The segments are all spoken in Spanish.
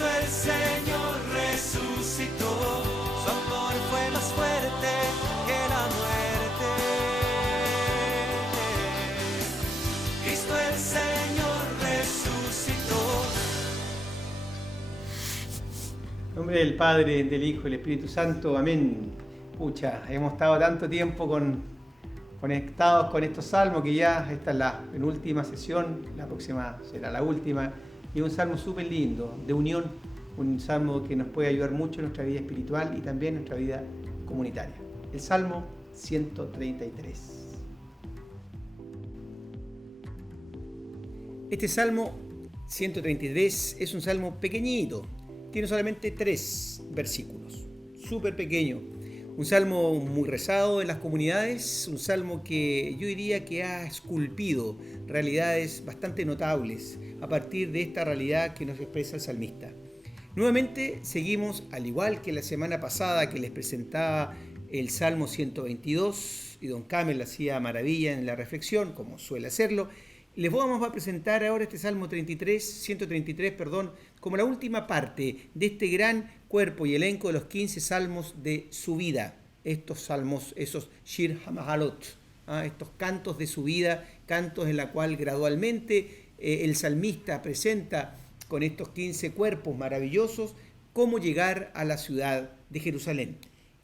Cristo el Señor resucitó, su amor fue más fuerte que la muerte. Cristo el Señor resucitó. En nombre del Padre, del Hijo y del Espíritu Santo, amén. Pucha, hemos estado tanto tiempo conectados con estos salmos que ya esta es la penúltima sesión, la próxima será la última. Y un salmo súper lindo, de unión, un salmo que nos puede ayudar mucho en nuestra vida espiritual y también en nuestra vida comunitaria. El Salmo 133. Este Salmo 133 es un salmo pequeñito, tiene solamente 3 versículos, súper pequeño. Un salmo muy rezado en las comunidades, un salmo que yo diría que ha esculpido realidades bastante notables a partir de esta realidad que nos expresa el salmista. Nuevamente seguimos, al igual que la semana pasada que les presentaba el Salmo 122 y don Camel hacía maravilla en la reflexión, como suele hacerlo. Les vamos a presentar ahora este Salmo 133, como la última parte de este gran cuerpo y elenco de los 15 salmos de su vida. Estos salmos, esos Shir HaMahalot, estos cantos de su vida, cantos en la cual gradualmente el salmista presenta con estos 15 cuerpos maravillosos cómo llegar a la ciudad de Jerusalén.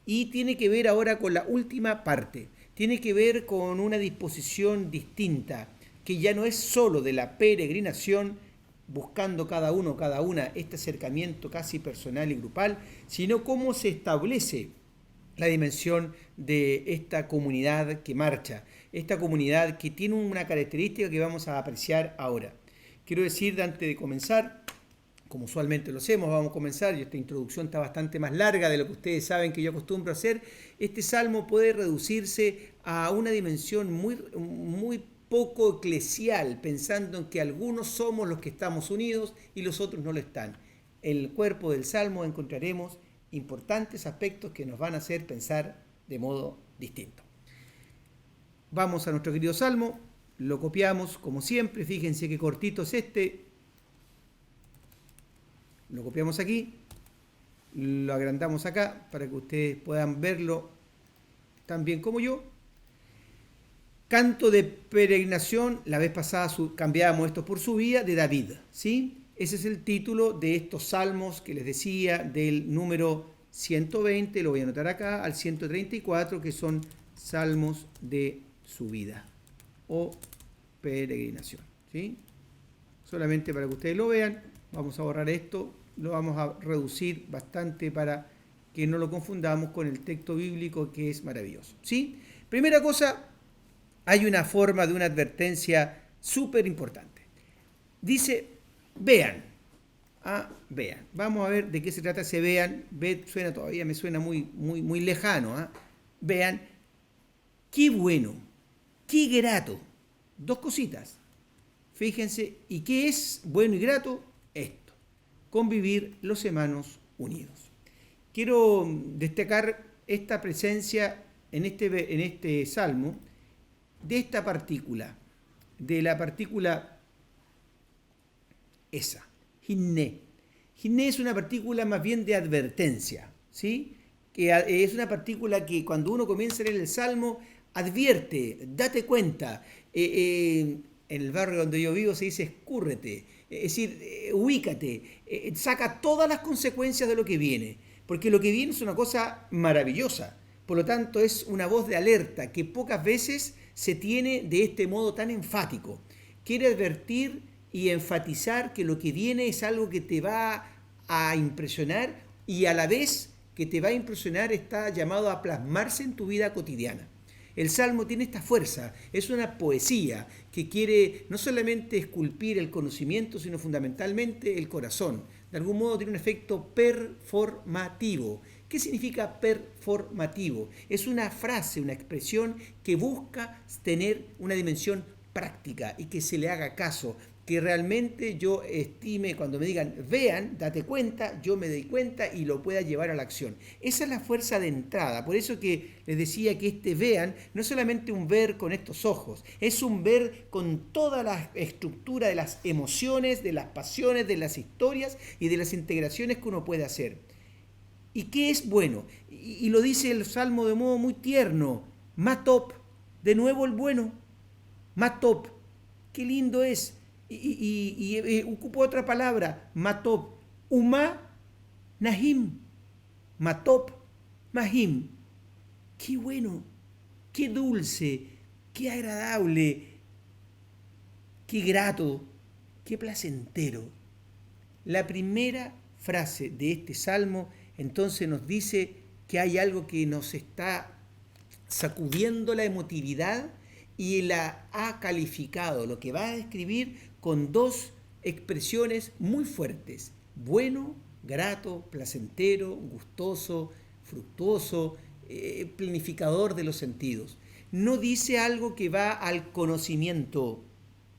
Y tiene que ver ahora con la última parte, tiene que ver con una disposición distinta, que ya no es solo de la peregrinación, buscando cada uno, cada una, este acercamiento casi personal y grupal, sino cómo se establece la dimensión de esta comunidad que marcha, esta comunidad que tiene una característica que vamos a apreciar ahora. Quiero decir, antes de comenzar, como usualmente lo hacemos, vamos a comenzar, y esta introducción está bastante más larga de lo que ustedes saben que yo acostumbro a hacer. Este salmo puede reducirse a una dimensión muy poco eclesial, pensando en que algunos somos los que estamos unidos y los otros no lo están. En el cuerpo del salmo encontraremos importantes aspectos que nos van a hacer pensar de modo distinto. Vamos a nuestro querido salmo, lo copiamos como siempre, fíjense qué cortito es este, lo copiamos aquí, lo agrandamos acá para que ustedes puedan verlo tan bien como yo. Canto de peregrinación, la vez pasada cambiábamos esto por subida, de David, ¿sí? Ese es el título de estos salmos que les decía, del número 120, lo voy a anotar acá, al 134, que son salmos de subida o peregrinación, ¿sí? Solamente para que ustedes lo vean, vamos a borrar esto, lo vamos a reducir bastante para que no lo confundamos con el texto bíblico que es maravilloso, ¿sí? Primera cosa, hay una forma de una advertencia súper importante. Dice, vean. Vean. Vamos a ver de qué se trata ese vean. Todavía me suena muy lejano. Vean. Qué bueno. Qué grato. 2 cositas. Fíjense. ¿Y qué es bueno y grato? Esto. Convivir los hermanos unidos. Quiero destacar esta presencia en este salmo, de esta partícula, de la partícula esa, hinne. Hinne es una partícula más bien de advertencia, ¿sí? Que es una partícula que cuando uno comienza a leer el Salmo, advierte, date cuenta. En el barrio donde yo vivo se dice escúrrete, es decir, ubícate, saca todas las consecuencias de lo que viene, porque lo que viene es una cosa maravillosa. Por lo tanto, es una voz de alerta que pocas veces se tiene de este modo tan enfático. Quiere advertir y enfatizar que lo que viene es algo que te va a impresionar y a la vez que te va a impresionar está llamado a plasmarse en tu vida cotidiana. El Salmo tiene esta fuerza, es una poesía que quiere no solamente esculpir el conocimiento, sino fundamentalmente el corazón. De algún modo tiene un efecto performativo. ¿Qué significa performativo? Es una frase, una expresión que busca tener una dimensión práctica y que se le haga caso, que realmente yo estime, cuando me digan, vean, date cuenta, yo me doy cuenta y lo pueda llevar a la acción. Esa es la fuerza de entrada. Por eso que les decía que este vean no es solamente un ver con estos ojos, es un ver con toda la estructura de las emociones, de las pasiones, de las historias y de las integraciones que uno puede hacer. ¿Y qué es bueno? Y lo dice el Salmo de modo muy tierno, Matop, de nuevo el bueno, Matop, qué lindo es. Y ocupo otra palabra, Matop, Uma Nahim, Matop Mahim. Qué bueno, qué dulce, qué agradable, qué grato, qué placentero. La primera frase de este salmo entonces nos dice que hay algo que nos está sacudiendo la emotividad y la ha calificado, lo que va a describir con dos expresiones muy fuertes: bueno, grato, placentero, gustoso, fructuoso, planificador de los sentidos. No dice algo que va al conocimiento,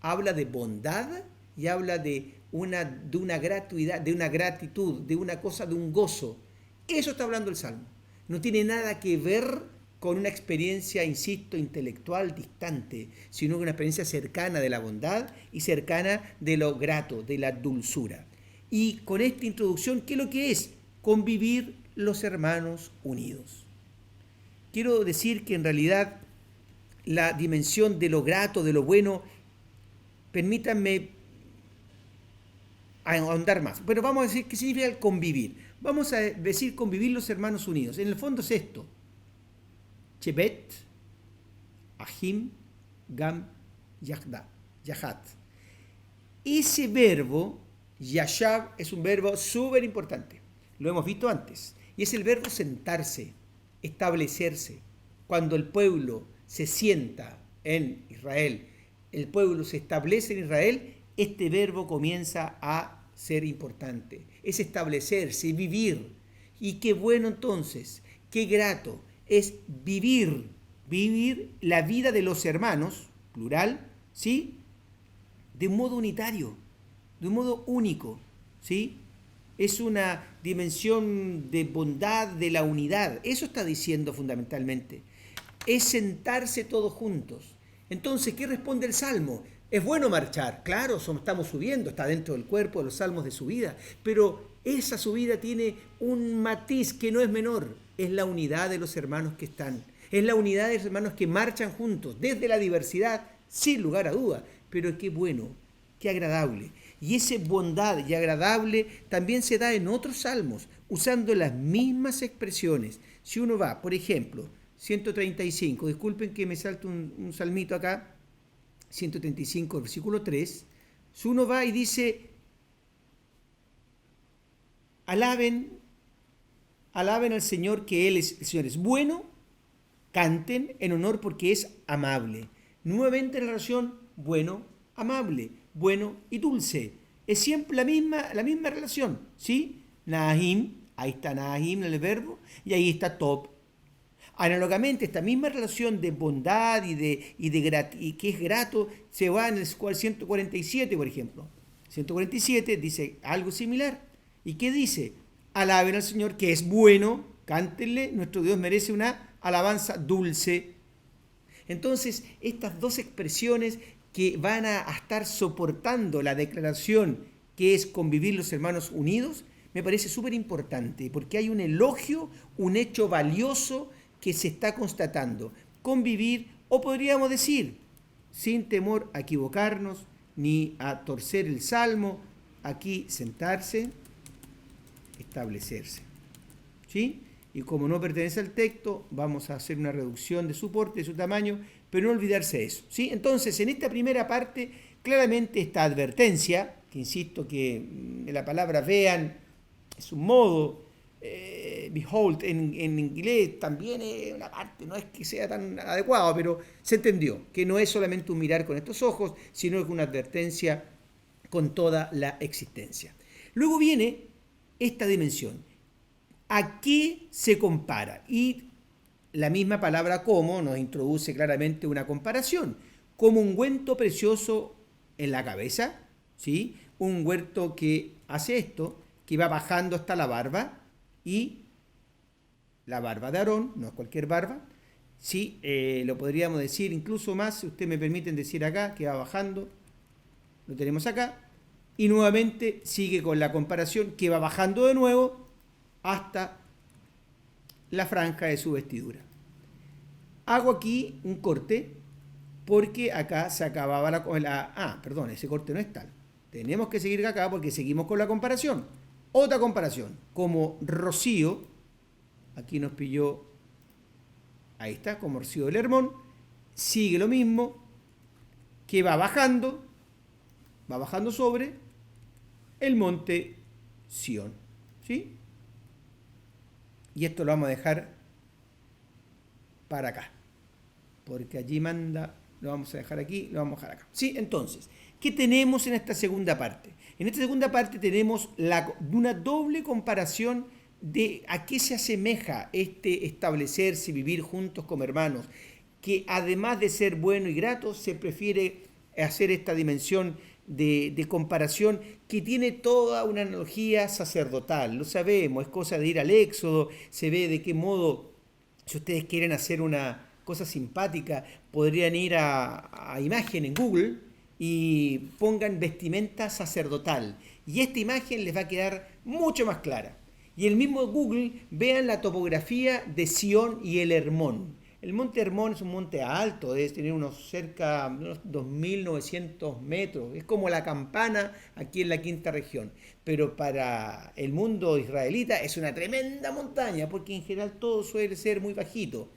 habla de bondad y habla de una gratuidad, de una gratitud, de una cosa, de un gozo. Eso está hablando el Salmo. No tiene nada que ver con una experiencia, insisto, intelectual distante, sino con una experiencia cercana de la bondad y cercana de lo grato, de la dulzura. Y con esta introducción, ¿qué es lo que es? Convivir los hermanos unidos. Quiero decir que en realidad la dimensión de lo grato, de lo bueno, permítanme ahondar más. Pero vamos a decir qué significa el convivir. Vamos a decir convivir los hermanos unidos. En el fondo es esto: Chebet, Ahim, Gam, Yahat. Ese verbo, Yashab, es un verbo súper importante. Lo hemos visto antes. Y es el verbo sentarse, establecerse. Cuando el pueblo se sienta en Israel, el pueblo se establece en Israel, este verbo comienza a ser importante. Es establecerse, vivir. Y qué bueno entonces, qué grato es vivir la vida de los hermanos, plural, ¿sí? De un modo unitario, de un modo único, ¿sí? Es una dimensión de bondad, de la unidad. Eso está diciendo fundamentalmente. Es sentarse todos juntos. Entonces, ¿qué responde el Salmo? Es bueno marchar, claro, estamos subiendo, está dentro del cuerpo de los salmos de subida, pero esa subida tiene un matiz que no es menor, es la unidad de los hermanos que están, es la unidad de los hermanos que marchan juntos, desde la diversidad, sin lugar a duda, pero qué bueno, qué agradable. Y esa bondad y agradable también se da en otros salmos, usando las mismas expresiones. Si uno va, por ejemplo, 135, disculpen que me salte un salmito acá, 135, versículo 3, si uno va y dice, alaben al Señor, que el Señor es bueno, canten en honor porque es amable. Nuevamente la relación bueno, amable, bueno y dulce. Es siempre la misma relación, ¿sí? Nahim, ahí está Nahim en el verbo, y ahí está Top. Análogamente, esta misma relación de bondad y que es grato se va en el 147, por ejemplo. 147 dice algo similar. ¿Y qué dice? Alaben al Señor, que es bueno, cántenle, nuestro Dios merece una alabanza dulce. Entonces, estas dos expresiones que van a estar soportando la declaración que es convivir los hermanos unidos, me parece súper importante, porque hay un elogio, un hecho valioso que se está constatando. Convivir, o podríamos decir, sin temor a equivocarnos ni a torcer el salmo, aquí sentarse, establecerse. ¿Sí? Y como no pertenece al texto, vamos a hacer una reducción de su porte, de su tamaño, pero no olvidarse de eso. ¿Sí? Entonces, en esta primera parte, claramente esta advertencia, que insisto que la palabra vean es un modo, behold en inglés también es una parte, no es que sea tan adecuado, pero se entendió que no es solamente un mirar con estos ojos, sino que una advertencia con toda la existencia. Luego viene esta dimensión. ¿A qué se compara? Y la misma palabra como nos introduce claramente una comparación. Como ungüento precioso en la cabeza, ¿sí? Un huerto que hace esto, que va bajando hasta la barba, y la barba de Aarón, no es cualquier barba, sí, lo podríamos decir incluso más, si ustedes me permiten decir acá, que va bajando, lo tenemos acá, y nuevamente sigue con la comparación, que va bajando de nuevo hasta la franja de su vestidura. Hago aquí un corte porque acá se acababa perdón, ese corte no es tal. Tenemos que seguir acá porque seguimos con la comparación. Otra comparación, como Rocío, aquí nos pilló, ahí está, como Rocío del Hermón, sigue lo mismo, que va bajando sobre el monte Sión, ¿sí? Y esto lo vamos a dejar para acá, porque allí manda, lo vamos a dejar aquí, lo vamos a dejar acá. Sí, entonces, ¿qué tenemos en esta segunda parte? En esta segunda parte tenemos una doble comparación de a qué se asemeja este establecerse, vivir juntos como hermanos, que además de ser bueno y grato, se prefiere hacer esta dimensión de comparación que tiene toda una analogía sacerdotal. Lo sabemos, es cosa de ir al Éxodo, se ve de qué modo, si ustedes quieren hacer una cosa simpática, podrían ir a imagen en Google y pongan vestimenta sacerdotal. Y esta imagen les va a quedar mucho más clara. Y el mismo Google, vean la topografía de Sión y el Hermón. El monte Hermón es un monte alto, debe tener unos 2.900 metros. Es como la Campana aquí en la quinta región. Pero para el mundo israelita es una tremenda montaña, porque en general todo suele ser muy bajito.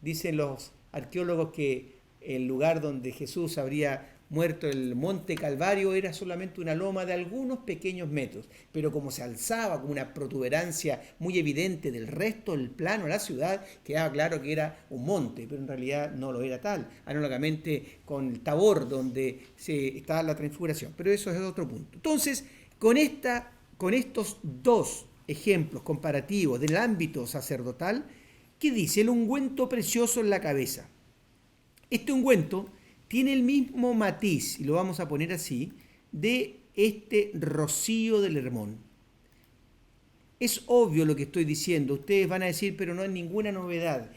Dicen los arqueólogos que el lugar donde Jesús habría muerto, el monte Calvario, era solamente una loma de algunos pequeños metros, pero como se alzaba como una protuberancia muy evidente del resto del plano de la ciudad, quedaba claro que era un monte, pero en realidad no lo era tal, análogamente con el Tabor, donde está la transfiguración, pero eso es otro punto. Entonces, con estos dos ejemplos comparativos del ámbito sacerdotal, ¿qué dice? El ungüento precioso en la cabeza. Este ungüento tiene el mismo matiz, y lo vamos a poner así, de este Rocío del Hermón. Es obvio lo que estoy diciendo, ustedes van a decir, pero no es ninguna novedad.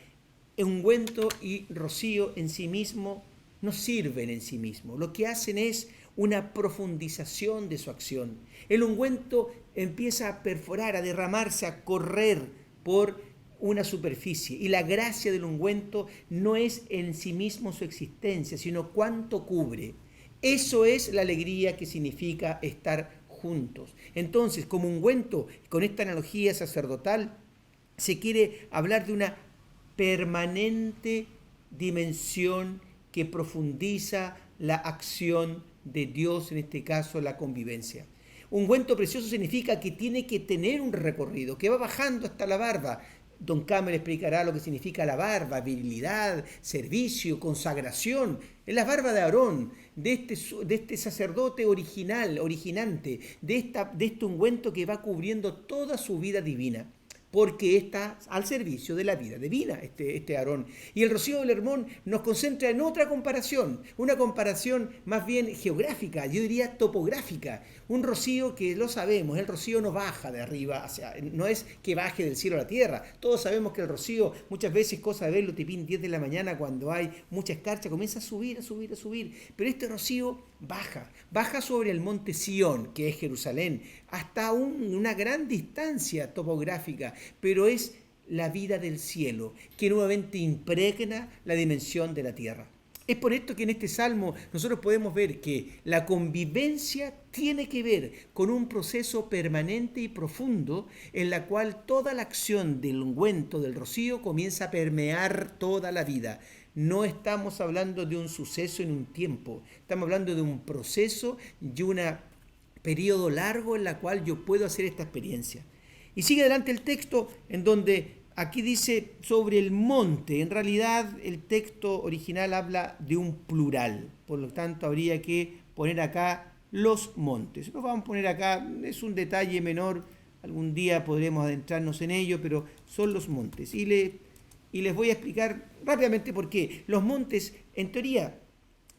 Ungüento y rocío en sí mismo no sirven en sí mismo, lo que hacen es una profundización de su acción. El ungüento empieza a perforar, a derramarse, a correr por una superficie, y la gracia del ungüento no es en sí mismo su existencia, sino cuánto cubre. Eso es la alegría que significa estar juntos. Entonces, como ungüento, con esta analogía sacerdotal, se quiere hablar de una permanente dimensión que profundiza la acción de Dios, en este caso la convivencia. Ungüento precioso significa que tiene que tener un recorrido, que va bajando hasta la barba. Don Camel explicará lo que significa la barba: virilidad, servicio, consagración. Es la barba de Aarón, de este sacerdote originante, de este ungüento que va cubriendo toda su vida divina, porque está al servicio de la vida divina, este Aarón. Y el Rocío del Hermón nos concentra en otra comparación, una comparación más bien geográfica, yo diría topográfica. Un rocío que lo sabemos, el rocío no baja de arriba, no es que baje del cielo a la tierra. Todos sabemos que el rocío, muchas veces, cosa de verlo, tipín 10 de la mañana, cuando hay mucha escarcha, comienza a subir. Pero este rocío baja sobre el monte Sión, que es Jerusalén, hasta una gran distancia topográfica, pero es la vida del cielo, que nuevamente impregna la dimensión de la tierra. Es por esto que en este salmo nosotros podemos ver que la convivencia tiene que ver con un proceso permanente y profundo en la cual toda la acción del ungüento, del rocío, comienza a permear toda la vida. No estamos hablando de un suceso en un tiempo, estamos hablando de un proceso y un periodo largo en la cual yo puedo hacer esta experiencia. Y sigue adelante el texto en donde aquí dice sobre el monte. En realidad el texto original habla de un plural, por lo tanto habría que poner acá los montes. Lo vamos a poner acá, es un detalle menor, algún día podremos adentrarnos en ello, pero son los montes. Y les voy a explicar rápidamente por qué. Los montes, en teoría,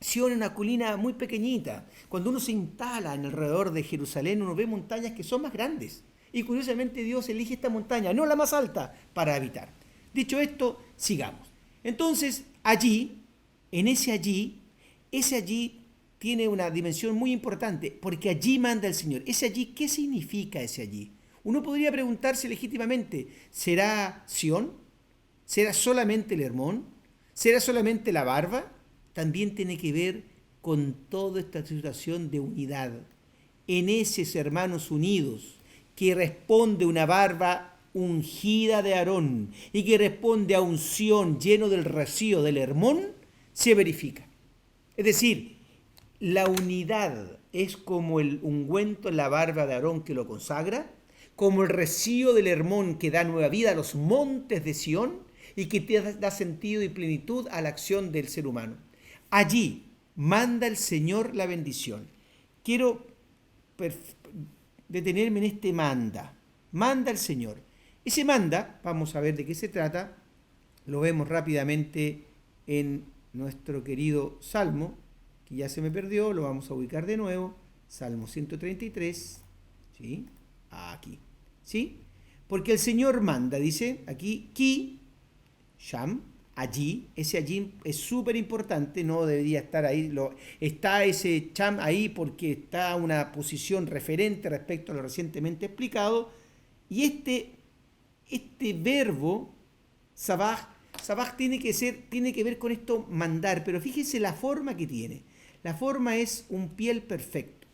Sion es una colina muy pequeñita. Cuando uno se instala en alrededor de Jerusalén, uno ve montañas que son más grandes. Y curiosamente Dios elige esta montaña, no la más alta, para habitar. Dicho esto, sigamos. Entonces, allí, en ese allí tiene una dimensión muy importante, porque allí manda el Señor. Ese allí, ¿qué significa ese allí? Uno podría preguntarse legítimamente, ¿será Sion? ¿Será solamente el Hermón? ¿Será solamente la barba? También tiene que ver con toda esta situación de unidad. En esos hermanos unidos, que responde una barba ungida de Aarón y que responde a un Sion lleno del rocío del Hermón, se verifica. Es decir, la unidad es como el ungüento en la barba de Aarón que lo consagra, como el rocío del Hermón que da nueva vida a los montes de Sión y que te da sentido y plenitud a la acción del ser humano. Allí manda el Señor la bendición. Quiero detenerme en este manda. Manda el Señor. Ese manda, vamos a ver de qué se trata, lo vemos rápidamente en nuestro querido Salmo, que ya se me perdió, lo vamos a ubicar de nuevo. Salmo 133, ¿sí? Aquí, ¿sí? Porque el Señor manda, dice aquí, ki, sham, allí, ese allí es súper importante, no debería estar ahí, está ese cham ahí porque está una posición referente respecto a lo recientemente explicado, y este verbo, sabaj tiene que ver con esto mandar, pero fíjense la forma que tiene. La forma es un piel perfecto.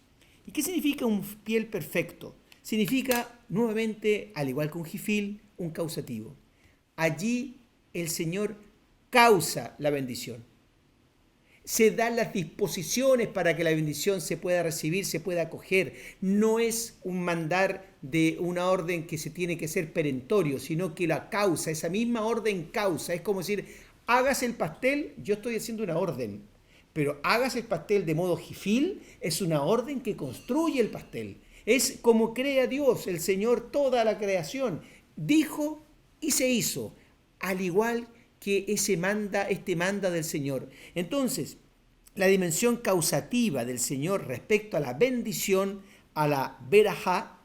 ¿Y qué significa un piel perfecto? Significa, nuevamente, al igual que un jifil, un causativo. Allí el Señor causa la bendición. Se dan las disposiciones para que la bendición se pueda recibir, se pueda acoger. No es un mandar de una orden que se tiene que ser perentorio, sino que la causa, esa misma orden causa. Es como decir, hagas el pastel, yo estoy haciendo una orden, pero hagas el pastel de modo jifil, es una orden que construye el pastel. Es como crea Dios, el Señor, toda la creación. Dijo y se hizo, al igual que este manda del Señor. Entonces, la dimensión causativa del Señor respecto a la bendición, a la verajá,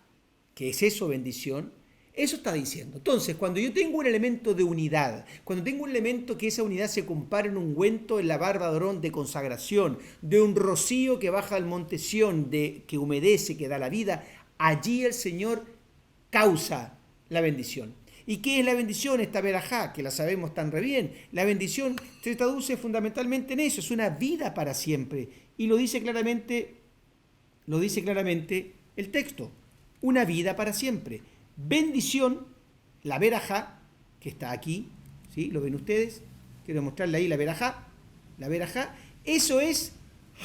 que es eso, bendición, eso está diciendo. Entonces, cuando yo tengo un elemento de unidad, cuando tengo un elemento que esa unidad se compara en un ungüento en la barba de Aarón de consagración, de un rocío que baja al monte Sión, que humedece, que da la vida, allí el Señor causa la bendición. ¿Y qué es la bendición? Esta verajá, que la sabemos tan re bien. La bendición se traduce fundamentalmente en eso, es una vida para siempre. Y lo dice claramente el texto, una vida para siempre. Bendición, la verajá, que está aquí, ¿sí? ¿Lo ven ustedes? Quiero mostrarle ahí la verajá. La verajá, eso es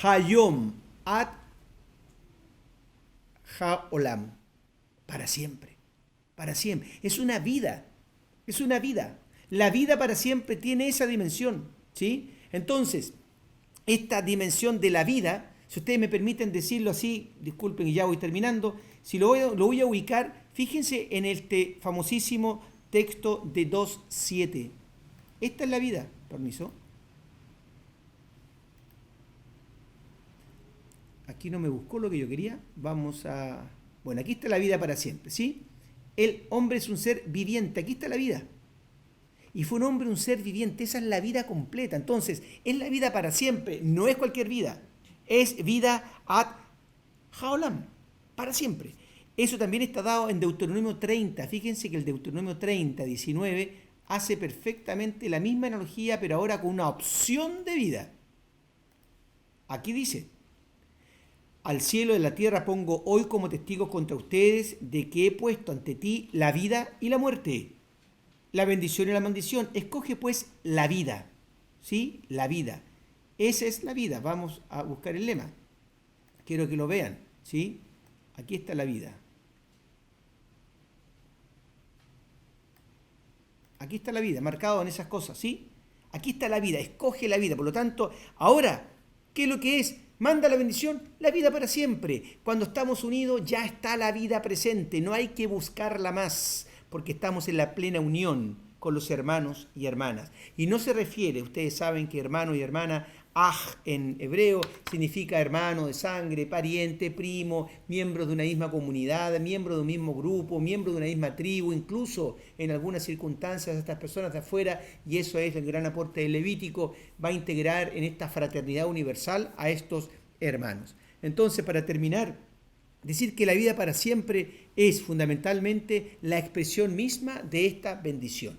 hayom, ad haolam, para siempre. Para siempre. Es una vida. Es una vida. La vida para siempre tiene esa dimensión, ¿sí? Entonces, esta dimensión de la vida, si ustedes me permiten decirlo así, disculpen y ya voy terminando, si lo voy a ubicar, fíjense en este famosísimo texto de 2:7. Esta es la vida. Permiso. Aquí no me buscó lo que yo quería. Vamos a... Bueno, aquí está la vida para siempre, ¿sí? El hombre es un ser viviente, aquí está la vida. Y fue un hombre un ser viviente, esa es la vida completa. Entonces, es la vida para siempre, no es cualquier vida. Es vida ad haolam, para siempre. Eso también está dado en Deuteronomio 30. Fíjense que el Deuteronomio 30, 19, hace perfectamente la misma analogía, pero ahora con una opción de vida. Aquí dice: al cielo y la tierra pongo hoy como testigos contra ustedes de que he puesto ante ti la vida y la muerte, la bendición y la maldición. Escoge pues la vida, ¿sí? La vida. Esa es la vida. Vamos a buscar el lema. Quiero que lo vean, ¿sí? Aquí está la vida. Aquí está la vida, marcado en esas cosas, ¿sí? Aquí está la vida, escoge la vida. Por lo tanto, ahora, ¿qué es lo que es? Manda la bendición, la vida para siempre. Cuando estamos unidos ya está la vida presente, no hay que buscarla más, porque estamos en la plena unión con los hermanos y hermanas. Y no se refiere, ustedes saben que hermano y hermana Aj en hebreo significa hermano de sangre, pariente, primo, miembros de una misma comunidad, miembro de un mismo grupo, miembro de una misma tribu, incluso en algunas circunstancias estas personas de afuera, y eso es el gran aporte del Levítico, va a integrar en esta fraternidad universal a estos hermanos. Entonces, para terminar, decir que la vida para siempre es fundamentalmente la expresión misma de esta bendición.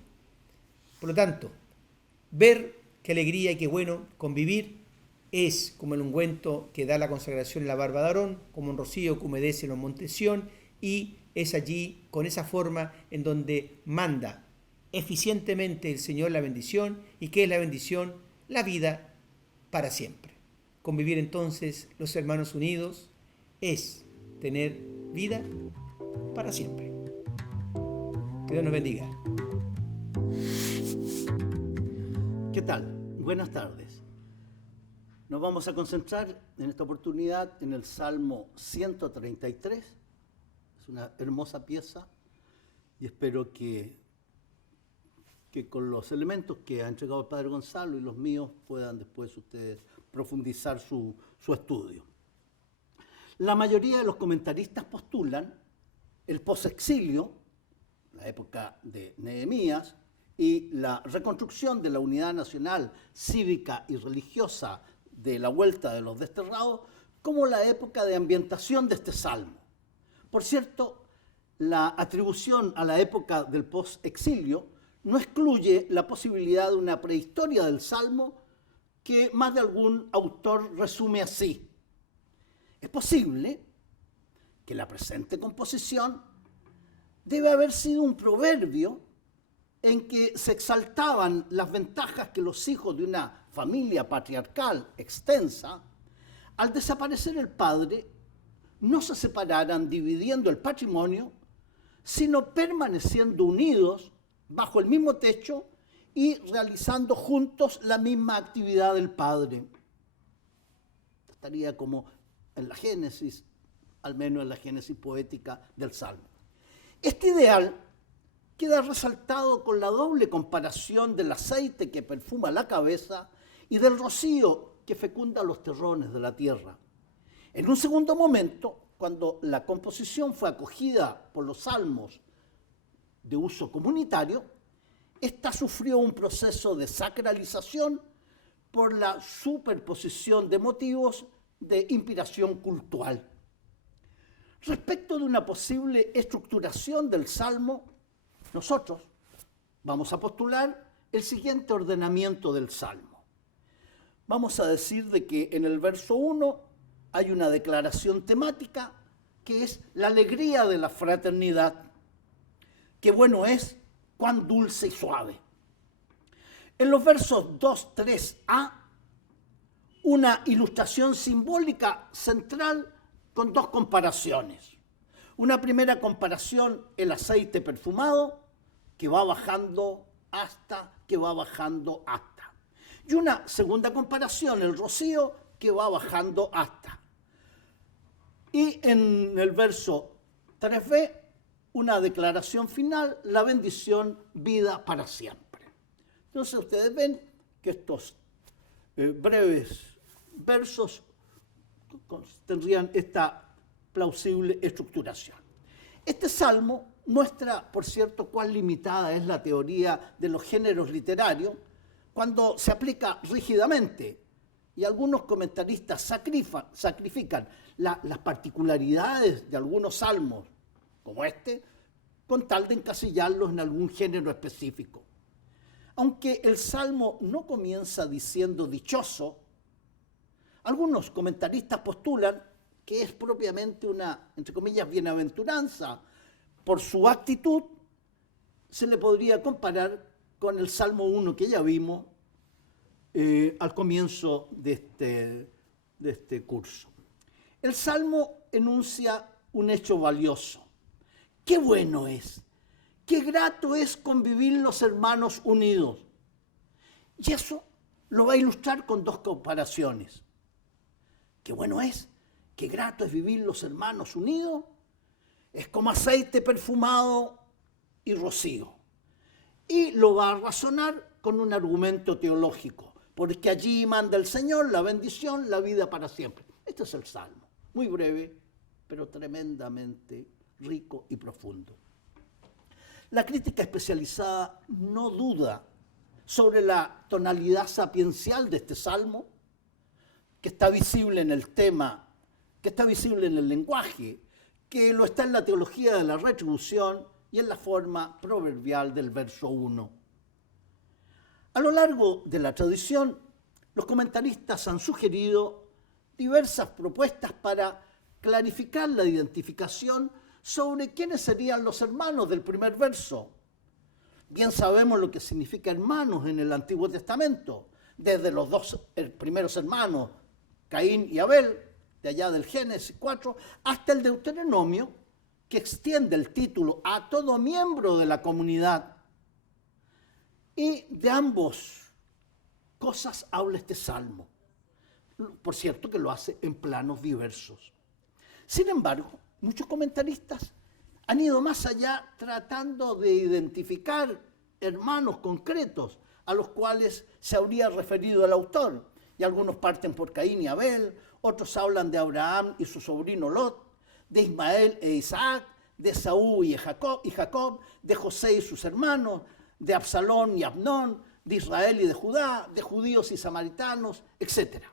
Por lo tanto, ver qué alegría y qué bueno convivir es como el ungüento que da la consagración en la barba de Aarón, como un rocío que humedece los montes Sión, y es allí, con esa forma, en donde manda eficientemente el Señor la bendición. ¿Y qué es la bendición? La vida para siempre. Convivir entonces los hermanos unidos es tener vida para siempre. Que Dios nos bendiga. ¿Qué tal? Buenas tardes. Nos vamos a concentrar en esta oportunidad en el Salmo 133. Es una hermosa pieza y espero que con los elementos que ha entregado el Padre Gonzalo y los míos puedan después ustedes profundizar su estudio. La mayoría de los comentaristas postulan el posexilio, la época de Nehemías, y la reconstrucción de la unidad nacional, cívica y religiosa de la vuelta de los desterrados como la época de ambientación de este salmo. Por cierto, la atribución a la época del post-exilio no excluye la posibilidad de una prehistoria del salmo que más de algún autor resume así. Es posible que la presente composición debe haber sido un proverbio en que se exaltaban las ventajas que los hijos de una familia patriarcal extensa, al desaparecer el padre, no se separaran dividiendo el patrimonio, sino permaneciendo unidos bajo el mismo techo y realizando juntos la misma actividad del padre. Estaría como en la Génesis, al menos en la Génesis poética del Salmo. Este ideal queda resaltado con la doble comparación del aceite que perfuma la cabeza y del rocío que fecunda los terrones de la tierra. En un segundo momento, cuando la composición fue acogida por los salmos de uso comunitario, esta sufrió un proceso de sacralización por la superposición de motivos de inspiración cultural. Respecto de una posible estructuración del salmo, nosotros vamos a postular el siguiente ordenamiento del salmo. Vamos a decir de que en el verso 1 hay una declaración temática que es la alegría de la fraternidad. Qué bueno es, cuán dulce y suave. En los versos 2, 3a, una ilustración simbólica central con dos comparaciones. Una primera comparación, el aceite perfumado, que va bajando hasta. Y una segunda comparación, el rocío, que va bajando hasta. Y en el verso 3b, una declaración final, la bendición, vida para siempre. Entonces ustedes ven que estos breves versos tendrían esta plausible estructuración. Este salmo muestra, por cierto, cuán limitada es la teoría de los géneros literarios cuando se aplica rígidamente, y algunos comentaristas sacrifican las particularidades de algunos salmos, como este, con tal de encasillarlos en algún género específico. Aunque el salmo no comienza diciendo dichoso, algunos comentaristas postulan que es propiamente una, entre comillas, bienaventuranza. Por su actitud, se le podría comparar con el Salmo 1 que ya vimos al comienzo de este curso. El Salmo enuncia un hecho valioso. Qué bueno es, qué grato es convivir los hermanos unidos. Y eso lo va a ilustrar con dos comparaciones. Qué bueno es, qué grato es vivir los hermanos unidos. Es como aceite perfumado y rocío. Y lo va a razonar con un argumento teológico. porque allí manda el Señor la bendición, la vida para siempre. Este es el Salmo, muy breve, pero tremendamente rico y profundo. La crítica especializada no duda sobre la tonalidad sapiencial de este Salmo, que está visible en el tema, que está visible en el lenguaje, que lo está en la teología de la retribución y en la forma proverbial del verso 1. A lo largo de la tradición, los comentaristas han sugerido diversas propuestas para clarificar la identificación sobre quiénes serían los hermanos del primer verso. Bien sabemos lo que significa hermanos en el Antiguo Testamento, desde los dos primeros hermanos, Caín y Abel, de allá del Génesis 4, hasta el Deuteronomio, que extiende el título a todo miembro de la comunidad. Y de ambos cosas habla este salmo. Por cierto que lo hace en planos diversos. Sin embargo, muchos comentaristas han ido más allá tratando de identificar hermanos concretos a los cuales se habría referido el autor. Y algunos parten por Caín y Abel, otros hablan de Abraham y su sobrino Lot, de Ismael e Isaac, de Esaú y Jacob, de José y sus hermanos, de Absalón y Abnón, de Israel y de Judá, de judíos y samaritanos, etc.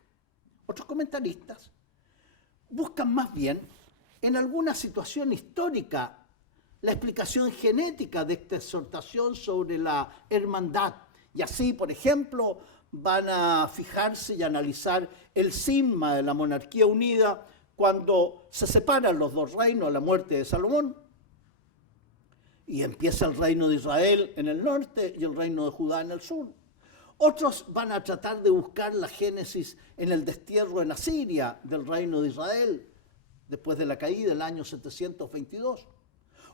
Otros comentaristas buscan más bien en alguna situación histórica la explicación genética de esta exhortación sobre la hermandad. Y así, por ejemplo, van a fijarse y analizar el cisma de la monarquía unida cuando se separan los dos reinos a la muerte de Salomón. Y empieza el reino de Israel en el norte y el reino de Judá en el sur. Otros van a tratar de buscar la génesis en el destierro en Asiria del reino de Israel, después de la caída del año 722.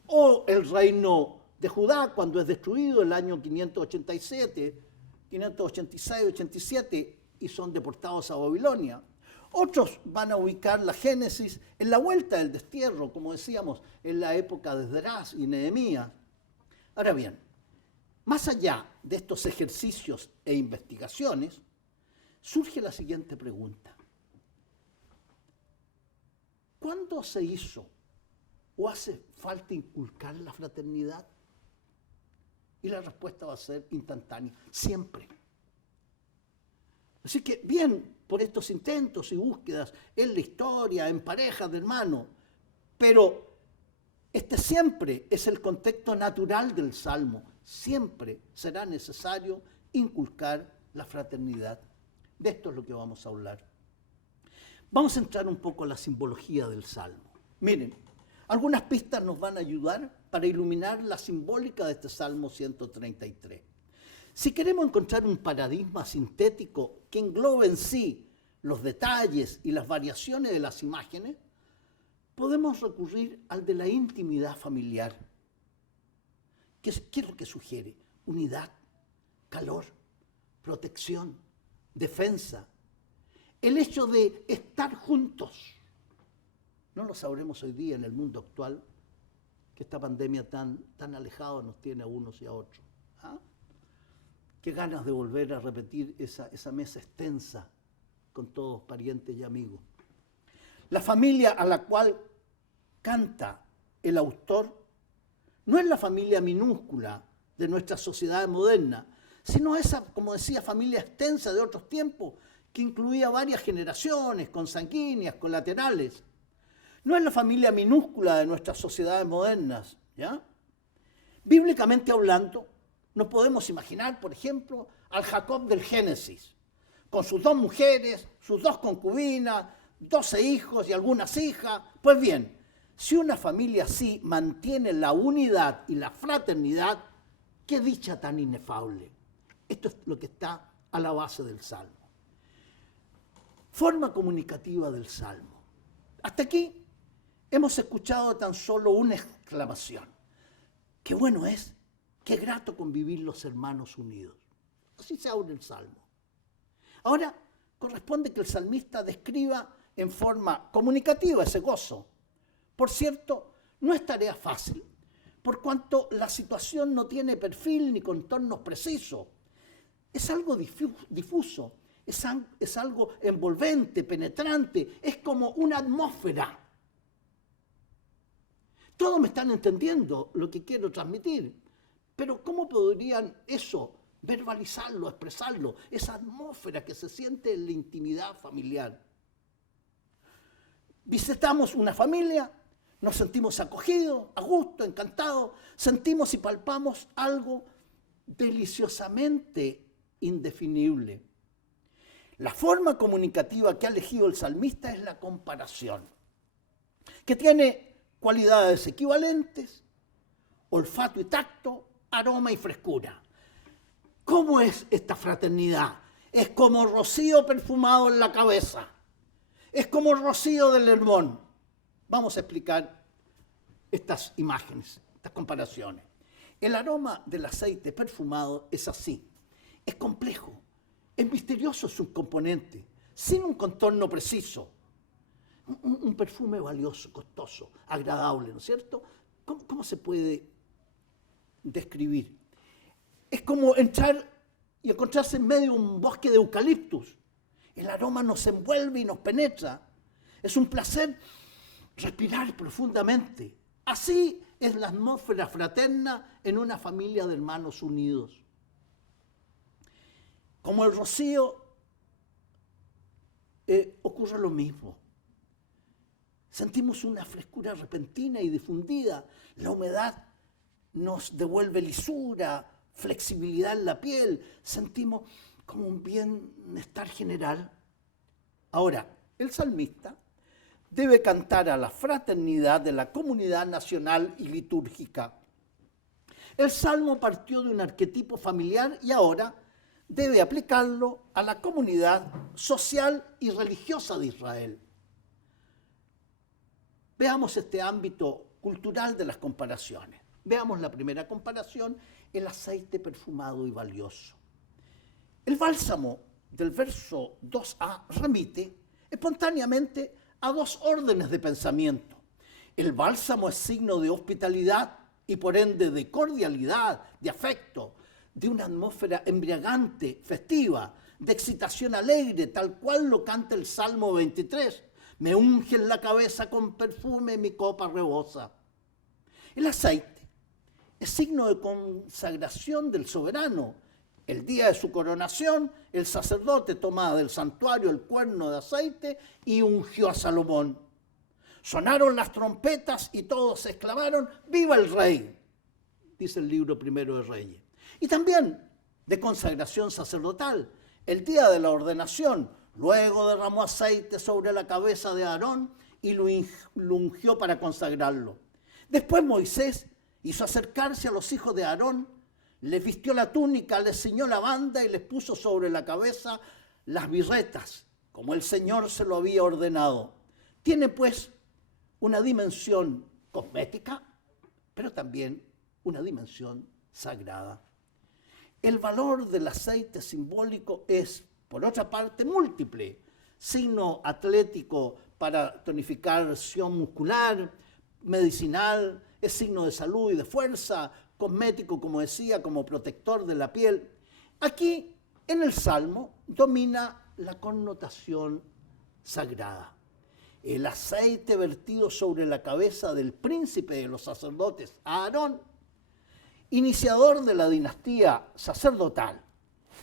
O el reino de Judá cuando es destruido el año 586-87 y son deportados a Babilonia. Otros van a ubicar la génesis en la vuelta del destierro, como decíamos, en la época de Esdras y Nehemías. Ahora bien, más allá de estos ejercicios e investigaciones, surge la siguiente pregunta. ¿Cuándo se hizo o hace falta inculcar la fraternidad? Y la respuesta va a ser instantánea, siempre. Así que bien por estos intentos y búsquedas en la historia, en parejas de hermanos, pero este siempre es el contexto natural del Salmo. Siempre será necesario inculcar la fraternidad. De esto es lo que vamos a hablar. Vamos a entrar un poco a la simbología del Salmo. Miren, algunas pistas nos van a ayudar para iluminar la simbólica de este Salmo 133. Si queremos encontrar un paradigma sintético que englobe en sí los detalles y las variaciones de las imágenes, podemos recurrir al de la intimidad familiar. ¿Qué es lo que sugiere? Unidad, calor, protección, defensa. El hecho de estar juntos. No lo sabremos hoy día en el mundo actual, que esta pandemia tan alejada nos tiene a unos y a otros. ¿Ah? Qué ganas de volver a repetir esa mesa extensa con todos parientes y amigos. La familia a la cual canta el autor no es la familia minúscula de nuestra sociedad moderna, sino esa, como decía, familia extensa de otros tiempos que incluía varias generaciones consanguíneas, colaterales. No es la familia minúscula de nuestras sociedades modernas, ¿ya? Bíblicamente hablando, no podemos imaginar, por ejemplo, al Jacob del Génesis, con sus 2 mujeres, sus 2 concubinas, 12 hijos y algunas hijas. Pues bien, si una familia así mantiene la unidad y la fraternidad, qué dicha tan inefable. Esto es lo que está a la base del Salmo. Forma comunicativa del Salmo. Hasta aquí hemos escuchado tan solo una exclamación. Qué bueno es, qué grato convivir los hermanos unidos. Así se abre el Salmo. Ahora corresponde que el salmista describa en forma comunicativa ese gozo. Por cierto, no es tarea fácil, por cuanto la situación no tiene perfil ni contornos precisos. es algo difuso, es algo envolvente, penetrante, es como una atmósfera. Todos me están entendiendo lo que quiero transmitir, pero ¿cómo podrían eso verbalizarlo, expresarlo? Esa atmósfera que se siente en la intimidad familiar. Visitamos una familia, nos sentimos acogidos, a gusto, encantados, sentimos y palpamos algo deliciosamente indefinible. La forma comunicativa que ha elegido el salmista es la comparación, que tiene cualidades equivalentes, olfato y tacto, aroma y frescura. ¿Cómo es esta fraternidad? Es como rocío perfumado en la cabeza. Es como rocío del Hermón. Vamos a explicar estas imágenes, estas comparaciones. El aroma del aceite perfumado es así. Es complejo, es misterioso su componente, sin un contorno preciso. Un perfume valioso, costoso, agradable, ¿no es cierto? ¿Cómo se puede describir? Es como entrar y encontrarse en medio de un bosque de eucaliptus. El aroma nos envuelve y nos penetra. Es un placer respirar profundamente. Así es la atmósfera fraterna en una familia de hermanos unidos. Como el rocío, ocurre lo mismo. Sentimos una frescura repentina y difundida. La humedad nos devuelve lisura, flexibilidad en la piel. Sentimos como un bienestar general. Ahora, el salmista debe cantar a la fraternidad de la comunidad nacional y litúrgica. El salmo partió de un arquetipo familiar y ahora debe aplicarlo a la comunidad social y religiosa de Israel. Veamos este ámbito cultural de las comparaciones. Veamos la primera comparación, el aceite perfumado y valioso. El bálsamo del verso 2a remite espontáneamente a dos órdenes de pensamiento. El bálsamo es signo de hospitalidad y por ende de cordialidad, de afecto, de una atmósfera embriagante, festiva, de excitación alegre, tal cual lo canta el Salmo 23. Me unge en la cabeza con perfume, mi copa rebosa. El aceite es signo de consagración del soberano. El día de su coronación, el sacerdote tomaba del santuario el cuerno de aceite y ungió a Salomón. Sonaron las trompetas y todos exclamaron, ¡viva el rey! Dice el libro primero de Reyes. Y también de consagración sacerdotal. El día de la ordenación, luego derramó aceite sobre la cabeza de Aarón y lo ungió para consagrarlo. Después Moisés hizo acercarse a los hijos de Aarón, les vistió la túnica, les ciñó la banda y les puso sobre la cabeza las birretas, como el Señor se lo había ordenado. Tiene pues una dimensión cosmética, pero también una dimensión sagrada. El valor del aceite simbólico es, por otra parte, múltiple. Signo atlético para tonificación muscular, medicinal, es signo de salud y de fuerza, cosmético, como decía, como protector de la piel. Aquí, en el Salmo, domina la connotación sagrada. El aceite vertido sobre la cabeza del príncipe de los sacerdotes, Aarón, iniciador de la dinastía sacerdotal.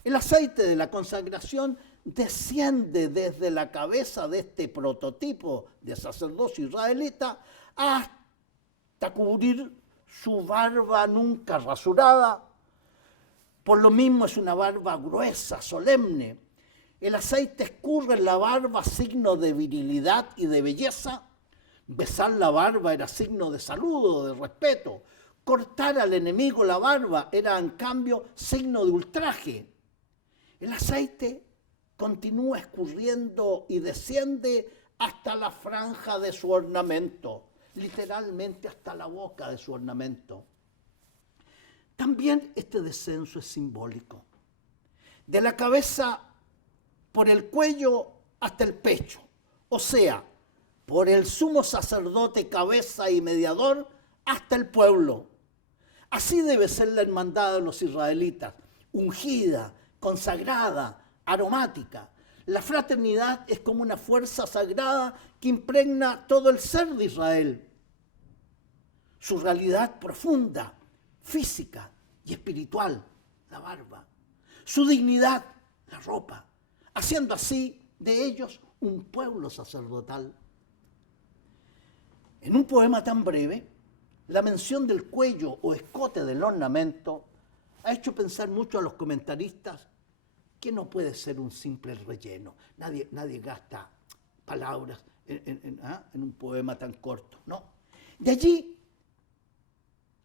El aceite de la consagración desciende desde la cabeza de este prototipo de sacerdocio israelita hasta cubrir su barba nunca rasurada. Por lo mismo es una barba gruesa, solemne. El aceite escurre en la barba, signo de virilidad y de belleza. Besar la barba era signo de saludo, de respeto. Cortar al enemigo la barba era, en cambio, signo de ultraje. El aceite continúa escurriendo y desciende hasta la franja de su ornamento, literalmente hasta la boca de su ornamento. También este descenso es simbólico. De la cabeza por el cuello hasta el pecho, o sea, por el sumo sacerdote, cabeza y mediador, hasta el pueblo. Así debe ser la hermandad de los israelitas, ungida, consagrada, aromática. La fraternidad es como una fuerza sagrada que impregna todo el ser de Israel. Su realidad profunda, física y espiritual, la barba. Su dignidad, la ropa, haciendo así de ellos un pueblo sacerdotal. En un poema tan breve, la mención del cuello o escote del ornamento ha hecho pensar mucho a los comentaristas que no puede ser un simple relleno. Nadie gasta palabras en un poema tan corto, ¿no? De allí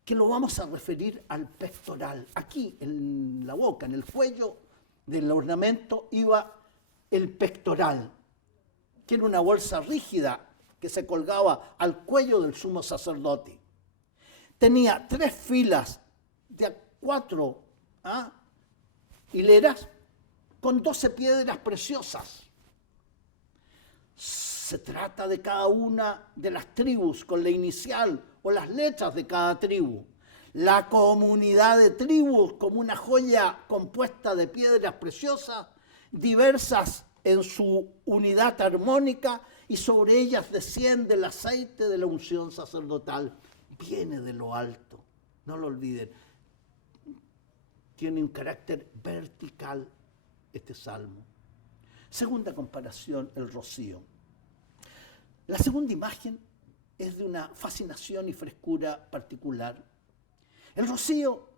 que lo vamos a referir al pectoral. Aquí, en la boca, en el cuello del ornamento, iba el pectoral, que era una bolsa rígida que se colgaba al cuello del sumo sacerdote. Tenía 3 filas de 4 hileras con 12 piedras preciosas. Se trata de cada una de las tribus con la inicial o las letras de cada tribu. La comunidad de tribus como una joya compuesta de piedras preciosas, diversas en su unidad armónica, y sobre ellas desciende el aceite de la unción sacerdotal. Viene de lo alto, no lo olviden. Tiene un carácter vertical este salmo. Segunda comparación, el rocío. La segunda imagen es de una fascinación y frescura particular. El rocío,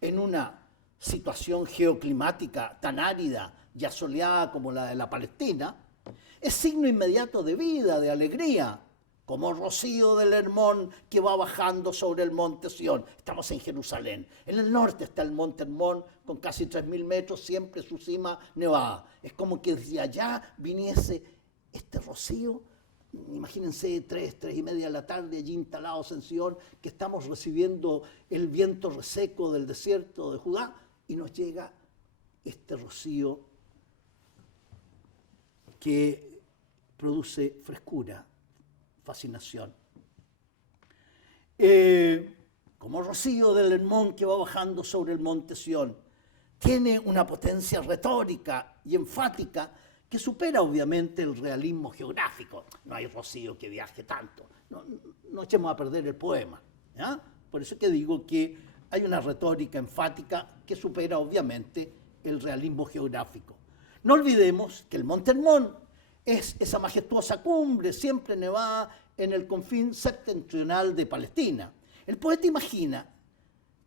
en una situación geoclimática tan árida y asoleada como la de la Palestina, es signo inmediato de vida, de alegría, como rocío del Hermón que va bajando sobre el monte Sión. Estamos en Jerusalén. En el norte está el monte Hermón con casi 3.000 metros, siempre su cima nevada. Es como que desde allá viniese este rocío. Imagínense 3:30 de la tarde allí instalados en Sión, que estamos recibiendo el viento reseco del desierto de Judá, y nos llega este rocío que produce frescura, fascinación. Como rocío del Hermón que va bajando sobre el monte Sión, tiene una potencia retórica y enfática que supera obviamente el realismo geográfico. No hay rocío que viaje tanto. No echemos a perder el poema, ¿ya? Por eso que digo que hay una retórica enfática que supera obviamente el realismo geográfico. No olvidemos que el monte Hermón es esa majestuosa cumbre siempre nevada en el confín septentrional de Palestina. El poeta imagina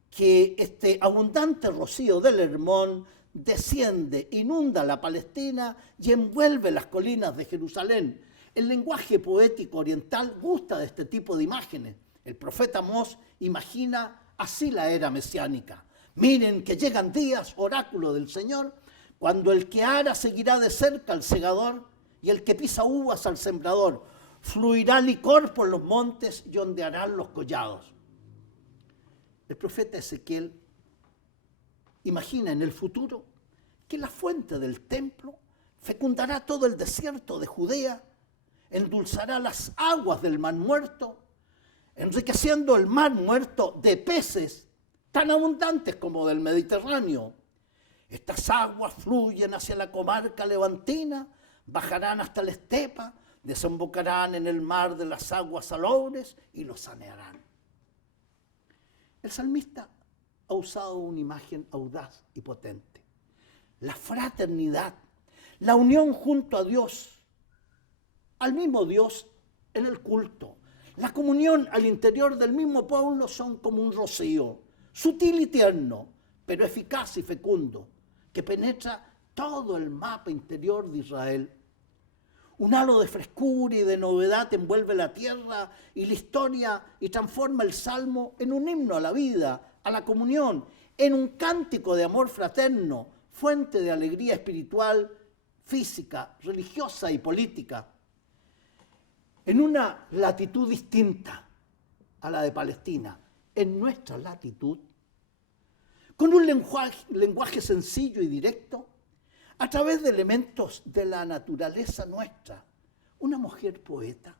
que este abundante rocío del Hermón desciende, inunda la Palestina y envuelve las colinas de Jerusalén. El lenguaje poético oriental gusta de este tipo de imágenes. El profeta Amós imagina así la era mesiánica. Miren que llegan días, oráculo del Señor, cuando el que ara seguirá de cerca al segador y el que pisa uvas al sembrador. Fluirá licor por los montes y ondearán los collados. El profeta Ezequiel imagina en el futuro que la fuente del templo fecundará todo el desierto de Judea, endulzará las aguas del mar muerto, enriqueciendo el mar muerto de peces tan abundantes como del Mediterráneo. Estas aguas fluyen hacia la comarca levantina, bajarán hasta la estepa, desembocarán en el mar de las aguas salobres y lo sanearán. El salmista ha usado una imagen audaz y potente. La fraternidad, la unión junto a Dios, al mismo Dios en el culto. La comunión al interior del mismo pueblo son como un rocío, sutil y tierno, pero eficaz y fecundo, que penetra todo el mapa interior de Israel. Un halo de frescura y de novedad envuelve la tierra y la historia y transforma el salmo en un himno a la vida, a la comunión, en un cántico de amor fraterno, fuente de alegría espiritual, física, religiosa y política. En una latitud distinta a la de Palestina, en nuestra latitud, con un lenguaje sencillo y directo, a través de elementos de la naturaleza nuestra, una mujer poeta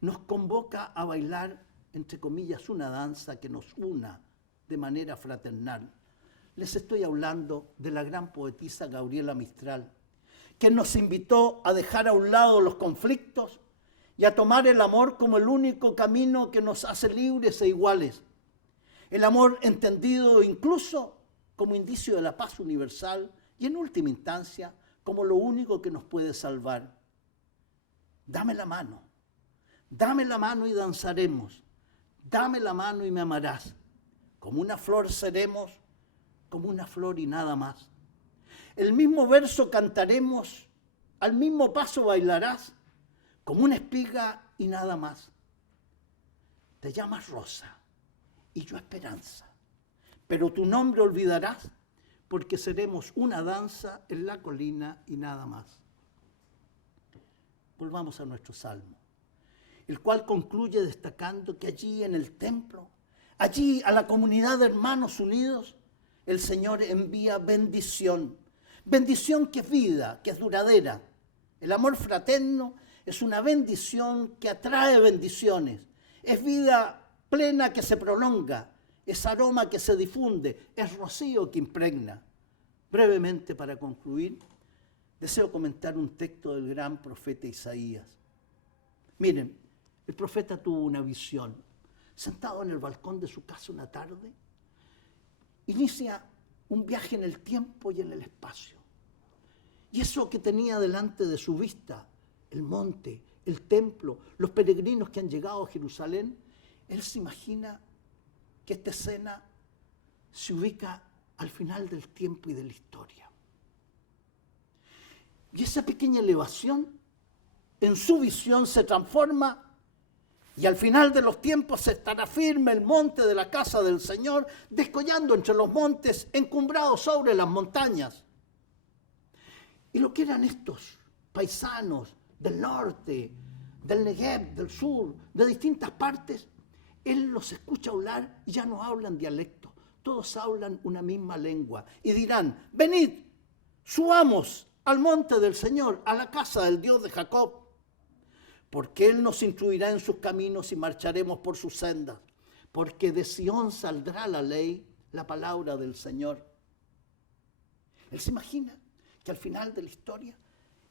nos convoca a bailar, entre comillas, una danza que nos una de manera fraternal. Les estoy hablando de la gran poetisa Gabriela Mistral, que nos invitó a dejar a un lado los conflictos y a tomar el amor como el único camino que nos hace libres e iguales. El amor entendido incluso como indicio de la paz universal y en última instancia como lo único que nos puede salvar. Dame la mano y danzaremos, dame la mano y me amarás. Como una flor seremos, como una flor y nada más. El mismo verso cantaremos, al mismo paso bailarás, como una espiga y nada más. Te llamas Rosa y yo Esperanza, pero tu nombre olvidarás porque seremos una danza en la colina y nada más. Volvamos a nuestro salmo, el cual concluye destacando que allí en el templo, allí a la comunidad de hermanos unidos, el Señor envía bendición. Bendición que es vida, que es duradera. El amor fraterno es una bendición que atrae bendiciones. Es vida plena que se prolonga. Es aroma que se difunde. Es rocío que impregna. Brevemente, para concluir, deseo comentar un texto del gran profeta Isaías. Miren, el profeta tuvo una visión. Sentado en el balcón de su casa una tarde, inicia un viaje en el tiempo y en el espacio. Y eso que tenía delante de su vista, el monte, el templo, los peregrinos que han llegado a Jerusalén, él se imagina que esta escena se ubica al final del tiempo y de la historia. Y esa pequeña elevación en su visión se transforma y al final de los tiempos estará firme el monte de la casa del Señor, descollando entre los montes, encumbrados sobre las montañas. Y lo que eran estos paisanos del norte, del Negev, del sur, de distintas partes, él los escucha hablar y ya no hablan dialecto, todos hablan una misma lengua y dirán, venid, subamos al monte del Señor, a la casa del Dios de Jacob, porque Él nos instruirá en sus caminos y marcharemos por sus sendas, porque de Sión saldrá la ley, la palabra del Señor. Él se imagina que al final de la historia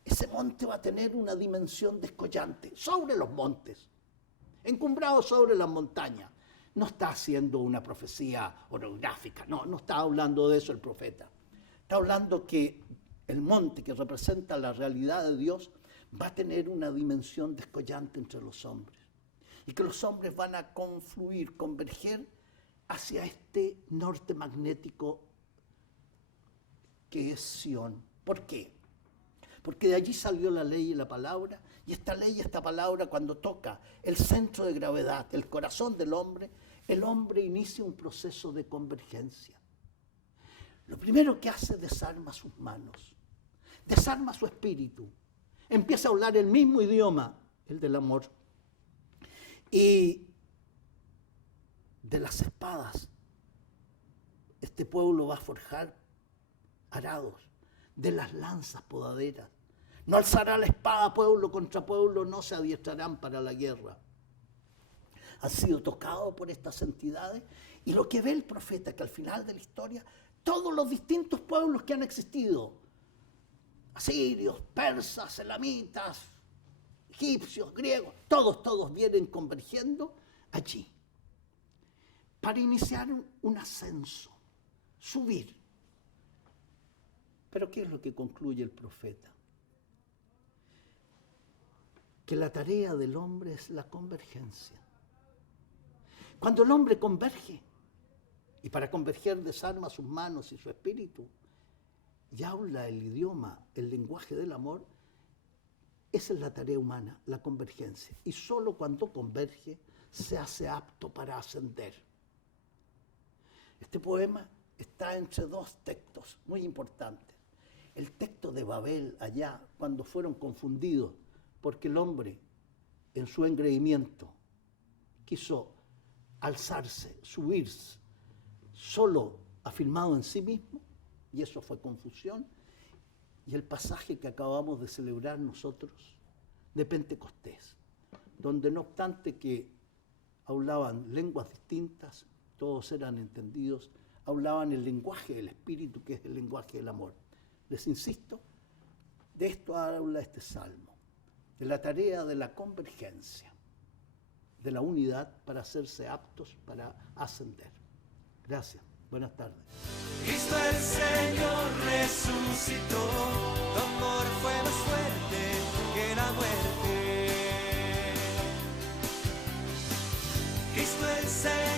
ese monte va a tener una dimensión descollante sobre los montes, encumbrado sobre las montañas. No está haciendo una profecía orográfica, no está hablando de eso el profeta. Está hablando que el monte que representa la realidad de Dios va a tener una dimensión descollante entre los hombres y que los hombres van a confluir, converger hacia este norte magnético que es Sión. ¿Por qué? Porque de allí salió la ley y la palabra, y esta ley y esta palabra cuando toca el centro de gravedad, el corazón del hombre, el hombre inicia un proceso de convergencia. Lo primero que hace es desarma sus manos, desarma su espíritu, empieza a hablar el mismo idioma, el del amor. Y de las espadas, este pueblo va a forjar arados, de las lanzas podaderas. No alzará la espada pueblo contra pueblo, no se adiestrarán para la guerra. Han sido tocados por estas entidades y lo que ve el profeta, que al final de la historia, todos los distintos pueblos que han existido, asirios, persas, elamitas, egipcios, griegos, todos vienen convergiendo allí para iniciar un ascenso, subir. Pero ¿qué es lo que concluye el profeta? Que la tarea del hombre es la convergencia. Cuando el hombre converge, y para converger desarma sus manos y su espíritu, y habla el idioma, el lenguaje del amor, esa es la tarea humana, la convergencia. Y solo cuando converge se hace apto para ascender. Este poema está entre dos textos muy importantes. El texto de Babel allá, cuando fueron confundidos, porque el hombre, en su engreimiento, quiso alzarse, subirse, solo afirmado en sí mismo, y eso fue confusión. Y el pasaje que acabamos de celebrar nosotros, de Pentecostés, donde no obstante que hablaban lenguas distintas, todos eran entendidos hablaban el lenguaje del espíritu, que es el lenguaje del amor. Les insisto, de esto habla este salmo, de la tarea de la convergencia, de la unidad para hacerse aptos para ascender. Gracias. Buenas tardes. Cristo el Señor resucitó, tu amor fue más fuerte que la muerte. Cristo el Señor